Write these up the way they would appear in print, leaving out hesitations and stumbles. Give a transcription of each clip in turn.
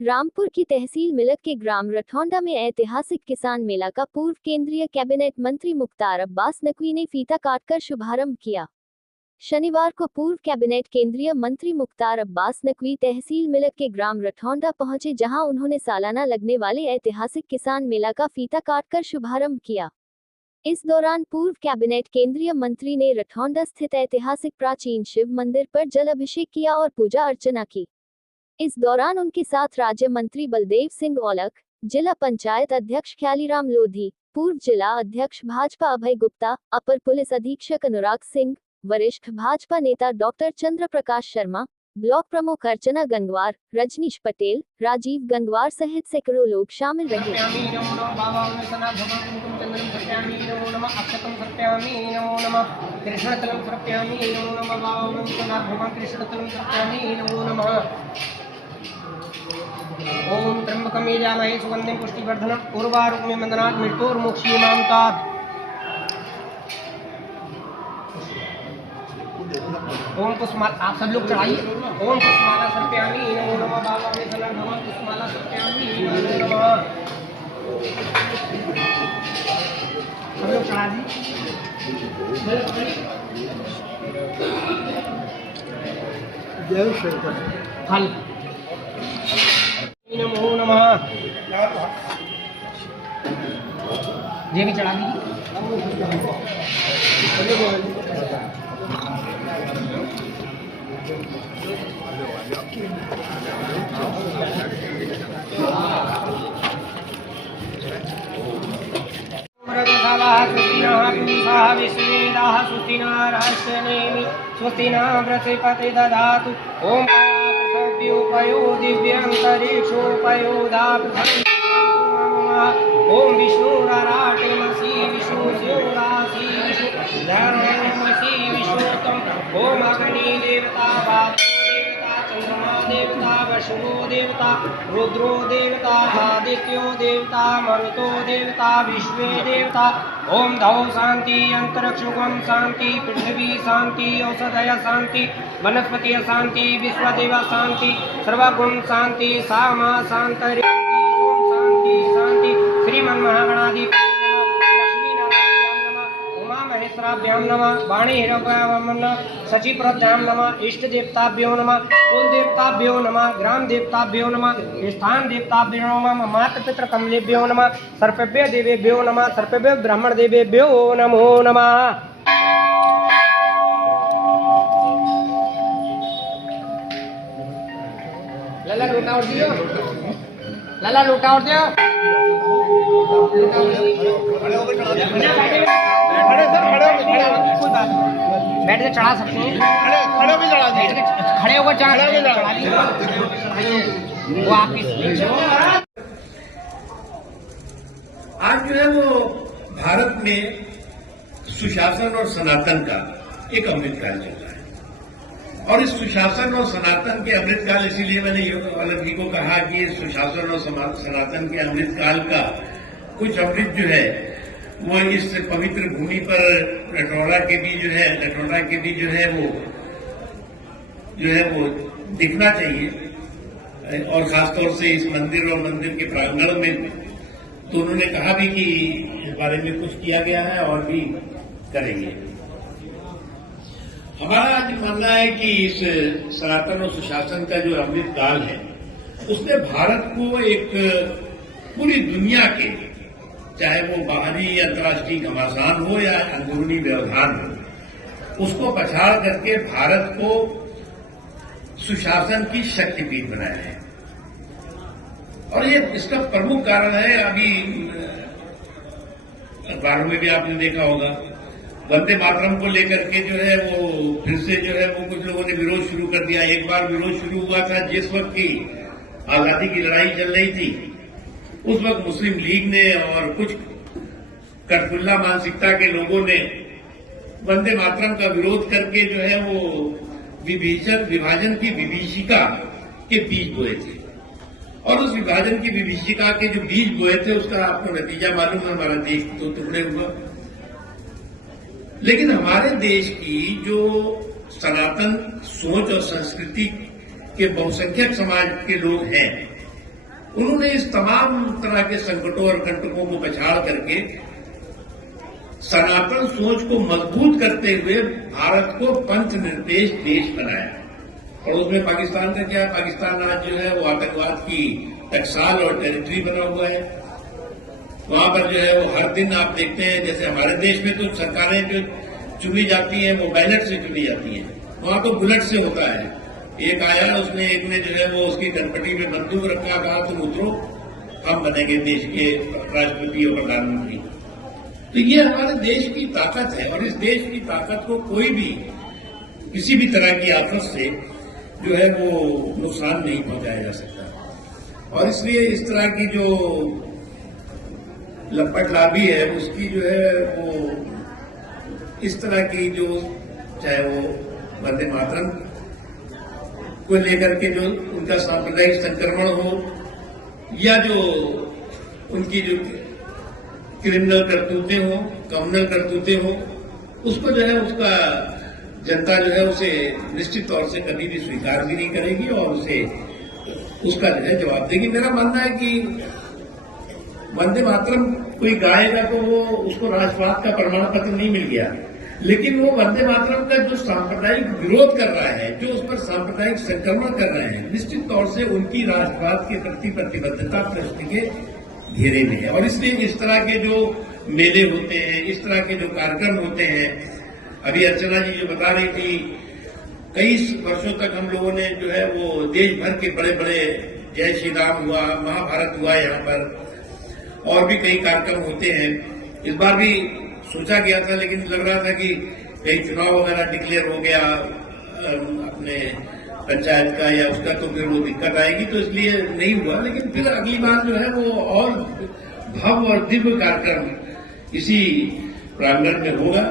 रामपुर की तहसील मिलक के ग्राम रठौंडा में ऐतिहासिक किसान मेला का पूर्व केंद्रीय कैबिनेट मंत्री मुख्तार अब्बास नकवी ने फीता काटकर शुभारंभ किया। शनिवार को पूर्व कैबिनेट केंद्रीय मंत्री मुख्तार अब्बास नकवी तहसील मिलक के ग्राम रठौंडा पहुंचे, जहां उन्होंने सालाना लगने वाले ऐतिहासिक किसान मेला का फीता काटकर शुभारंभ किया। इस दौरान पूर्व कैबिनेट केंद्रीय मंत्री ने रठौंडा स्थित ऐतिहासिक प्राचीन शिव मंदिर पर जल अभिषेक किया और पूजा अर्चना की। इस दौरान उनके साथ राज्य मंत्री बलदेव सिंह औलख, जिला पंचायत अध्यक्ष ख्यालीराम लोधी, पूर्व जिला अध्यक्ष भाजपा अभय गुप्ता, अपर पुलिस अधीक्षक अनुराग सिंह, वरिष्ठ भाजपा नेता डॉक्टर चंद्र प्रकाश शर्मा, ब्लॉक प्रमुख अर्चना गंगवार, रजनीश पटेल, राजीव गंगवार सहित सैकड़ों लोग शामिल रहे। ओम त्र्यंबकं यजामहे सुगंधिं पुष्टिवर्धनम् उर्वारुकमिव बन्धनात् मृत्योर्मुक्षीयमामृतात्। ओम पुष्पमाला आप सब लोग चढ़ाइए। ओम पुष्पमाला समर्पयामि नमो नमः। बाबा में सनर भगवान पुष्पमाला समर्पयामि नमो नमः। सब लोग चढ़ा दी। जय शंकर। फल नमो नमः। ये भी चढ़ा दी। स्वस्तिनावृषिपति दधातु। ओम पयो दिव्यंतरिक्षोपयोधा। ओम विष्णुराराटिमसि विष्णु शिवरासि विष्णु धर्मसि विष्णुतम। ओम अग्नि देवता देवता चंद्रमा देवता वसुओ देवता रुद्रो देवता आदित्यो देवता मरुतो देवता विश्वे देवता। ओम धौ शांति अंतरिक्षुगम शांति पृथ्वी शांति औषधय शांति वनस्पति शांति विश्वदेव शांति सर्वगुण शांति सामा शांति। ओम शांति शांति श्रीमन्महागणाधिपति लक्ष्मी नारायणाभ्यां नमः। उमा महेश्वराभ्यां नमः। वाणी हिरण्यभ्यां नमः। सचिप्रभ्यां नमः। इष्ट देवताभ्यो नमः। कुल देवताभ्यो नमः। ग्राम देवताभ्यो नमः। स्थान देवताभ्यो नमः। मातृ पितृ कमलेभ्यो नमः। सर्पेभ्यो देवेभ्यो नमः। सर्पेभ्यो ब्राह्मण देवेभ्यो नमो नमः। लाला लोटा और दियो। लाला लोटा और दियो। बैठ के चढ़ा सकते हैं। खड़े भी चढ़ा दीजिए। खड़े होकर चढ़ा वो आपकी। आज जो है वो भारत में सुशासन और सनातन का एक अमृतकाल चल रहा है। और इस सुशासन और सनातन के अमृतकाल, इसीलिए मैंने अलग जी को कहा कि सुशासन और सनातन के अमृतकाल का कुछ अमृत जो है वो इस पवित्र भूमि पर रठौंडा के भी जो है वो दिखना चाहिए। और खासतौर से इस मंदिर और मंदिर के प्रांगण में तो उन्होंने कहा भी कि इस बारे में कुछ किया गया है और भी करेंगे। हमारा आज मानना है कि इस सनातन और सुशासन का जो अमृत काल है उसने भारत को एक पूरी दुनिया के, चाहे वो बाहरी अंतर्राष्ट्रीय घमासान हो या अंदरूनी व्यवधान हो, उसको पछाड़ करके भारत को सुशासन की शक्तिपीठ बनाया है। और ये इसका प्रमुख कारण है, अभी अखबारों में भी आपने देखा होगा, वंदे मातरम को लेकर के जो है वो फिर से जो है वो कुछ लोगों ने विरोध शुरू कर दिया। एक बार विरोध शुरू हुआ था जिस वक्त की आजादी की लड़ाई चल रही थी, उस वक्त मुस्लिम लीग ने और कुछ कठपुतला मानसिकता के लोगों ने वंदे मातरम का विरोध करके जो है वो विभाजन की विभीषिका के बीज बोए थे। और उस विभाजन की विभीषिका के जो बीज बोए थे उसका आपको नतीजा मालूम है, हमारा देश दो टुकड़े हुआ। लेकिन हमारे देश की जो सनातन सोच और संस्कृति के बहुसंख्यक समाज के लोग हैं, उन्होंने इस तमाम तरह के संकटों और कंटकों को पछाड़ करके सनातन सोच को मजबूत करते हुए भारत को पंथनिरपेक्ष देश बनाया। और उसमें पाकिस्तान का क्या है? पाकिस्तान आज जो है वो आतंकवाद की टकसाल और टेरिटरी बना हुआ है। वहां पर जो है वो हर दिन आप देखते हैं, जैसे हमारे देश में तो सरकारें जो चुनी जाती हैं वो बैलेट से चुनी जाती हैं, वहां तो बुलेट से होता है। एक आया, उसने एक ने जो है वो उसकी कनपटी में बंदूक रखा, कहा तुम उतरो, हम बनेंगे देश के राष्ट्रपति और प्रधानमंत्री। तो ये हमारे देश की ताकत है और इस देश की ताकत को कोई भी किसी भी तरह की आफत से जो है वो नुकसान नहीं पहुंचाया जा सकता। और इसलिए इस तरह की जो लपट लाभी है उसकी जो है वो इस तरह की जो चाहे वो वंदे मातरम को लेकर के जो उनका सांप्रदायिक संक्रमण हो या जो उनकी जो क्रिमिनल करतूतें हो, कम्युनल करतूतें हो, उसको जो है उसका जनता जो है उसे निश्चित तौर से कभी भी स्वीकार भी नहीं करेगी और उसे उसका जो है जवाब देगी। मेरा मानना है कि वंदे मातरम कोई गाएगा तो वो उसको राष्ट्रवाद का प्रमाण पत्र नहीं मिल गया, लेकिन वो वंदे मातरम का जो सांप्रदायिक विरोध कर रहा है, जो उस पर सांप्रदायिक संक्रमण कर रहे हैं, निश्चित तौर से उनकी राष्ट्रवाद के प्रति प्रतिबद्धता प्रश्न के घेरे में है। और इसलिए इस तरह के जो मेले होते हैं, इस तरह के जो कार्यक्रम होते हैं, अभी अर्चना जी जो बता रही थी, कई वर्षों तक हम लोगों ने जो है वो देश भर के बड़े बड़े जय श्री राम हुआ, महाभारत हुआ, यहाँ पर और भी कई कार्यक्रम होते हैं। इस बार भी सोचा गया था, लेकिन लग रहा था कि कहीं चुनाव वगैरह डिक्लेयर हो गया अपने पंचायत का या उसका, तो फिर वो दिक्कत आएगी, तो इसलिए नहीं हुआ। लेकिन फिर अगली बार जो है वो और भव्य और दिव्य कार्यक्रम इसी प्रांगण में होगा।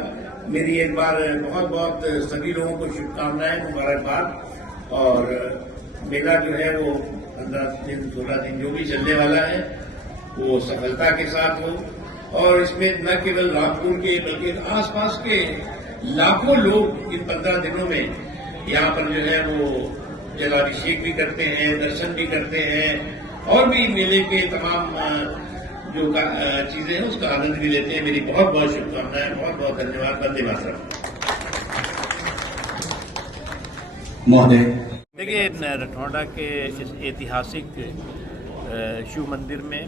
मेरी एक बार बहुत बहुत सभी लोगों को शुभकामनाएं, मुबारकबाद। और मेला जो है वो 15 दिन 16 दिन जो भी चलने वाला है वो सफलता के साथ हो और इसमें न केवल रामपुर के बल्कि आसपास के लाखों लोग इन 15 दिनों में यहाँ पर जो है वो जलाभिषेक भी करते हैं, दर्शन भी करते हैं और भी मेले के तमाम जो चीजें हैं उसका आनंद भी लेते हैं। मेरी बहुत बहुत शुभकामनाएं, बहुत बहुत धन्यवाद। वंदे मातरम। महोदय, देखिए, रठौंडा के इस ऐतिहासिक शिव मंदिर में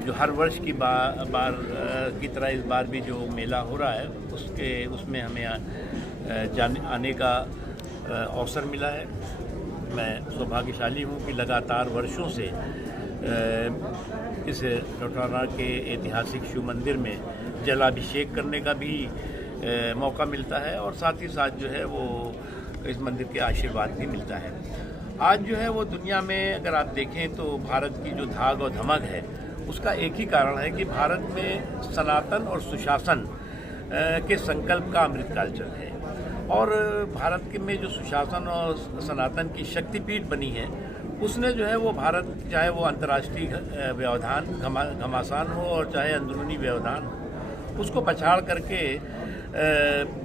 जो हर वर्ष की बार की तरह इस बार भी जो मेला हो रहा है उसमें हमें आने का अवसर मिला है। मैं सौभाग्यशाली हूँ कि लगातार वर्षों से इस रठौंडा के ऐतिहासिक शिव मंदिर में जलाभिषेक करने का भी मौका मिलता है और साथ ही साथ जो है वो इस मंदिर के आशीर्वाद भी मिलता है। आज जो है वो दुनिया में अगर आप देखें तो भारत की जो धाक और धमक है उसका एक ही कारण है कि भारत में सनातन और सुशासन के संकल्प का अमृतकाल चल है और भारत के में जो सुशासन और सनातन की शक्तिपीठ बनी है उसने जो है वो भारत, चाहे वो अंतर्राष्ट्रीय व्यवधान घमासान हो और चाहे अंदरूनी व्यवधान हो, उसको पछाड़ करके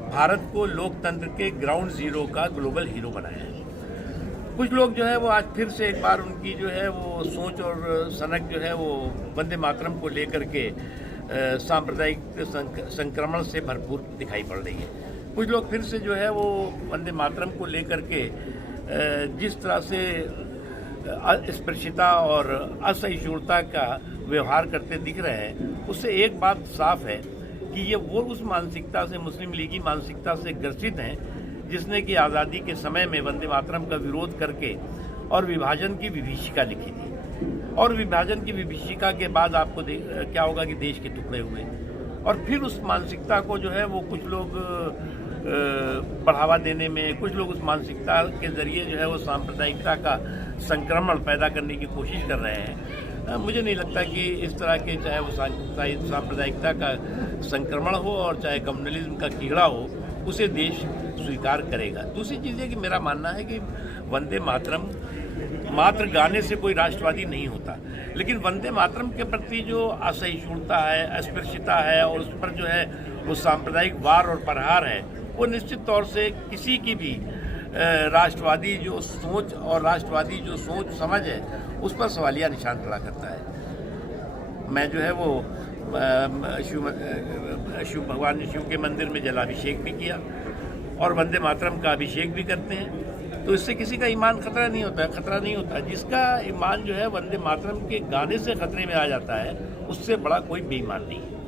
भारत को लोकतंत्र के ग्राउंड जीरो का ग्लोबल हीरो बनाया है। कुछ लोग जो है वो आज फिर से एक बार उनकी जो है वो सोच और सनक जो है वो वंदे मातरम को लेकर के सांप्रदायिक संक्रमण से भरपूर दिखाई पड़ रही है। कुछ लोग फिर से जो है वो वंदे मातरम को लेकर के जिस तरह से अस्पृश्यता और असहिष्णुता का व्यवहार करते दिख रहे हैं, उससे एक बात साफ है कि ये वो उस मानसिकता से, मुस्लिम लीगी मानसिकता से ग्रसित हैं जिसने कि आज़ादी के समय में वंदे मातरम का विरोध करके और विभाजन की विभीषिका लिखी थी। और विभाजन की विभीषिका के बाद आपको क्या होगा कि देश के टुकड़े हुए और फिर उस मानसिकता को जो है वो कुछ लोग बढ़ावा देने में, कुछ लोग उस मानसिकता के जरिए जो है वो सांप्रदायिकता का संक्रमण पैदा करने की कोशिश कर रहे हैं। मुझे नहीं लगता कि इस तरह के, चाहे वो सांप्रदायिकता का संक्रमण हो और चाहे कम्युनलिज्म का कीड़ा हो, उसे देश स्वीकार करेगा। दूसरी चीज़ है कि मेरा मानना है कि वंदे मातरम मात्र गाने से कोई राष्ट्रवादी नहीं होता, लेकिन वंदे मातरम के प्रति जो असहिष्णुता है, अस्पृश्यता है और उस पर जो है वो सांप्रदायिक वार और प्रहार है, वो निश्चित तौर से किसी की भी राष्ट्रवादी जो सोच और राष्ट्रवादी जो सोच समझ है उस पर सवालिया निशान खड़ा करता है। मैं जो है वो भगवान शिव के मंदिर में जलाभिषेक भी किया और वंदे मातरम का अभिषेक भी करते हैं, तो इससे किसी का ईमान खतरा नहीं होता। जिसका ईमान जो है वंदे मातरम के गाने से खतरे में आ जाता है, उससे बड़ा कोई बेईमान नहीं है।